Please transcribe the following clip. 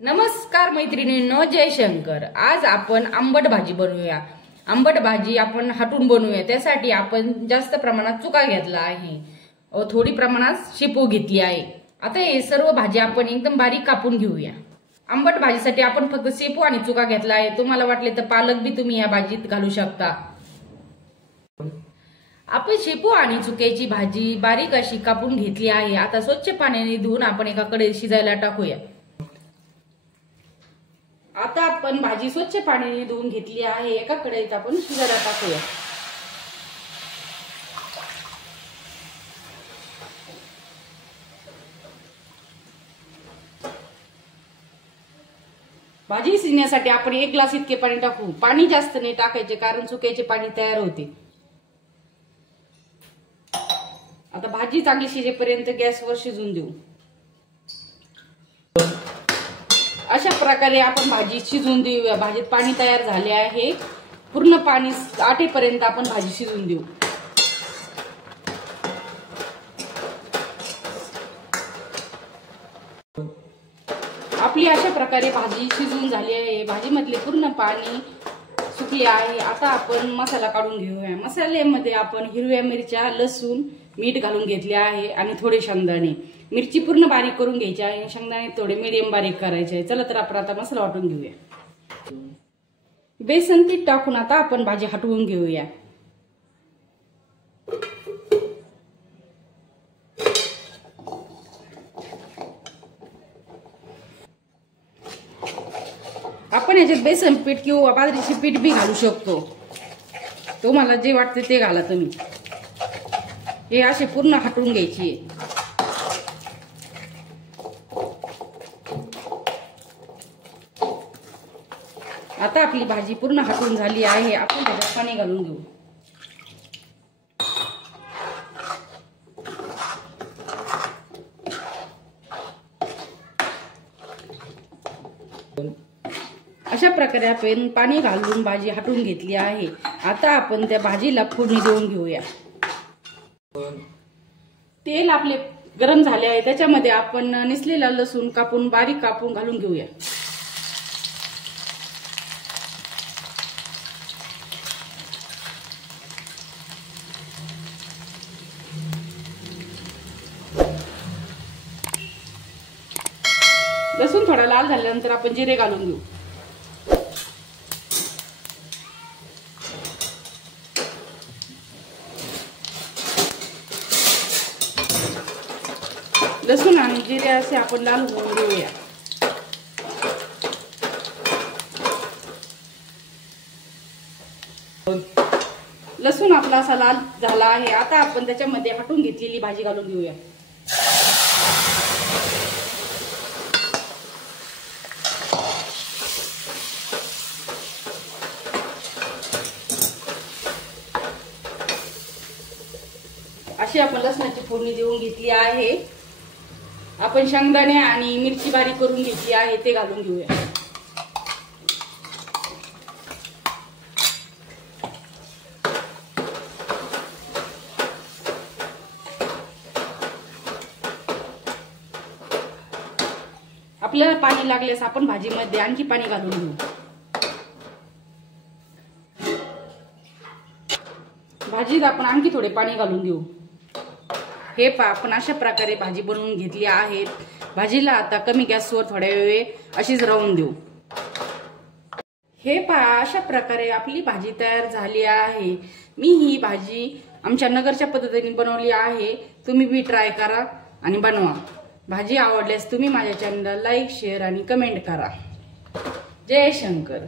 नमस्कार मैत्रिणींनो, जय शंकर। आज आपण आंबट भाजी बनवूया। आंबट भाजी आपण हटून बनवूया। त्यासाठी आपण जास्त प्रमाणात चुका घेतला आहे, थोडी प्रमाणात शेपू घेतली आहे। आता हे सर्व भाजी आपण एकदम बारीक कापून घेऊया। आंबट भाजीसाठी आपण फक्त शेपू आणि चुका घेतला आहे। तुम्हाला वाटले तर पालक बी तुम्ही या भाजीत घालू शकता। आपण शेपू आणि चुक्याची भाजी बारीक अशी कापून घेतली आहे। आता स्वच्छ पाण्याने धुवून आपण एका कढईत शिजायला टाकूया। आता आपण भाजी स्वच्छ पाण्याने धुवून घेतली आहे। एका कढईत आपण शिजायला टाकूया। भाजी शिजण्यासाठी आपण 1 ग्लास इतके पाणी टाकू। पाणी जास्त नाही टाकायचे, कारण चुक्याचे पाणी तयार होते। आता भाजी चांगली शिजेपर्यंत गॅसवर शिजून देऊ। अशा प्रकारे आपण भाजी शिजून देऊया। भाजीत पाणी तयार झाले आहे। पूर्ण पाणी आटेपर्यंत आपण भाजी शिजून देऊ। आपली अशा प्रकारे भाजी शिजून झाली आहे। भाजीमधले पूर्ण पाणी सुकले आहे। आता आपण मसाला काढून घेऊया। मसाल्यामध्ये आपण हिरव्या मिरच्या, लसूण, मीठ घालून घेतले आहे आणि थोडे शेंगदाणे। मिरची पूर्ण बारीक करून घ्यायची आहे, शेंगदाणे थोडे मीडियम बारीक करायचे आहे। चला तर आपण आता मसाला वाटून घेऊया। बेसन पीठ टाकून आता आपण भाजी हटवून घेऊया। आपण याच्यात बेसन पीठ किंवा बाजरीचे पीठ बी घालू शकतो। तुम्हाला जे वाटते ते घाला तुम्ही। हे असे पूर्ण हटवून घ्यायची। आता आपली भाजी पूर्ण हटून झाली आहे। आपण त्याच्यात पाणी घालून घेऊ। अशा प्रकारे आपण पाणी घालून भाजी हटून घेतली आहे। आता आपण त्या भाजीला फोडणी देऊन घेऊया। तेल आपले गरम झाले आहे, त्याच्यामध्ये आपण निसलेला लसूण कापून बारीक कापून घालून घेऊया। लसूण थोडा लाल झाल्यानंतर आपण जिरे घालून घेऊ। लसूण आणि जिरे असे आपण लाल होऊन घेऊया। लसूण आपला असा लाल झाला आहे। आता आपण त्याच्यामध्ये हटून घेतलेली भाजी घालून घेऊया। अशी आपण लसणाची फोडणी देऊन घेतली आहे। आपण शेंगदाणे आणि मिरची बारीक करून घेतली आहे, ते घालून घेऊया। आपल्याला पाणी लागल्यास आपण भाजीमध्ये आणखी पाणी घालून घेऊ। भाजीत आपण आणखी थोडे पाणी घालून देऊ। हे आपण अशा प्रकारे भाजी बनवून घेतली आहे। भाजीला आता कमी गॅसवर थोड्या वेळ अशीच राहून देऊ। हे अशा प्रकारे आपली भाजी तयार झाली आहे। मी ही भाजी आमच्या नगरच्या पद्धतीने बनवली आहे। तुम्ही बी ट्राय करा आणि बनवा। भाजी आवडल्यास तुम्ही माझ्या चॅनलला लाईक, शेअर आणि कमेंट करा। जय शंकर।